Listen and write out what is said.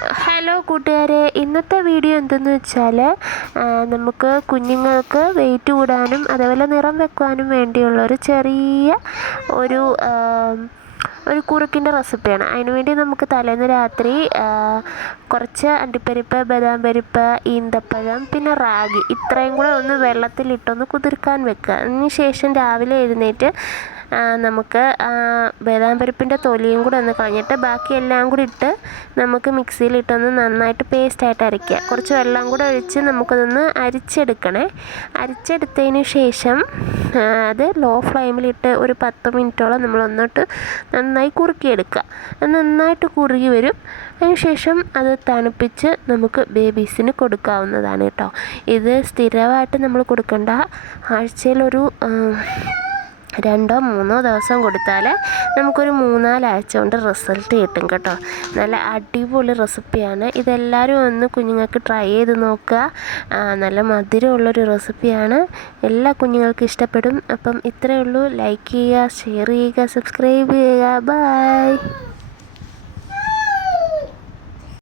Hello കൂട്ടുകാരെ, ഇന്നത്തെ video എന്തെന്ന് വെച്ചാൽ നമുക്ക് കുഞ്ഞുങ്ങൾക്ക് വെയിറ്റ് കൂടാനും അതേപോലെ നിറം വെക്കുവാനും വേണ്ടിയുള്ള ഒരു ചെറിയ ഒരു ഒരു കുറുക്കിൻ്റെ റെസിപ്പിയാണ്. അതിനുവേണ്ടി നമുക്ക് തലേന്ന് രാത്രി കുറച്ച് അണ്ടിപ്പരിപ്പ്, ബദാം പരിപ്പ്, ഈന്തപ്പഴം, പിന്നെ റാഗി ഇത്രയും കൂടെ ഒന്ന് വെള്ളത്തിലിട്ടൊന്ന് കുതിർക്കാൻ വെക്കുക. അതിന് ശേഷം രാവിലെ എഴുന്നേറ്റ് നമുക്ക് ബദാം പരിപ്പിൻ്റെ തൊലിയും കൂടെ ഒന്ന് കളഞ്ഞിട്ട് ബാക്കി എല്ലാം കൂടി ഇട്ട് നമുക്ക് മിക്സിയിലിട്ടൊന്ന് നന്നായിട്ട് പേസ്റ്റായിട്ട് അരയ്ക്കുക. കുറച്ച് വെള്ളം കൂടെ ഒഴിച്ച് നമുക്കതൊന്ന് അരിച്ചെടുക്കണേ. അരിച്ചെടുത്തതിന് ശേഷം അത് ലോ ഫ്ലെയിമിലിട്ട് ഒരു 10 മിനിറ്റോളം നമ്മളൊന്നിട്ട് നന്നായി കുറുക്കിയെടുക്കുക. അത് നന്നായിട്ട് കുറുകി വരും. അതിനുശേഷം അത് തണുപ്പിച്ച് നമുക്ക് ബേബീസിന് കൊടുക്കാവുന്നതാണ് കേട്ടോ. ഇത് സ്ഥിരമായിട്ട് നമ്മൾ കൊടുക്കേണ്ട. ആഴ്ചയിലൊരു 2-3 ദിവസം കൊടുത്താൽ നമുക്കൊരു 3-4 ആഴ്ച കൊണ്ട് റിസൾട്ട് കിട്ടും കേട്ടോ. നല്ല അടിപൊളി റെസിപ്പിയാണ്. ഇതെല്ലാവരും ഒന്ന് കുഞ്ഞുങ്ങൾക്ക് ട്രൈ ചെയ്ത് നോക്കുക. നല്ല മധുരമുള്ളൊരു റെസിപ്പിയാണ്. എല്ലാ കുഞ്ഞുങ്ങൾക്കും ഇഷ്ടപ്പെടും. അപ്പം ഇത്രയേ ഉള്ളൂ. ലൈക്ക് ചെയ്യുക, ഷെയർ ചെയ്യുക, സബ്സ്ക്രൈബ് ചെയ്യുക. ബൈ.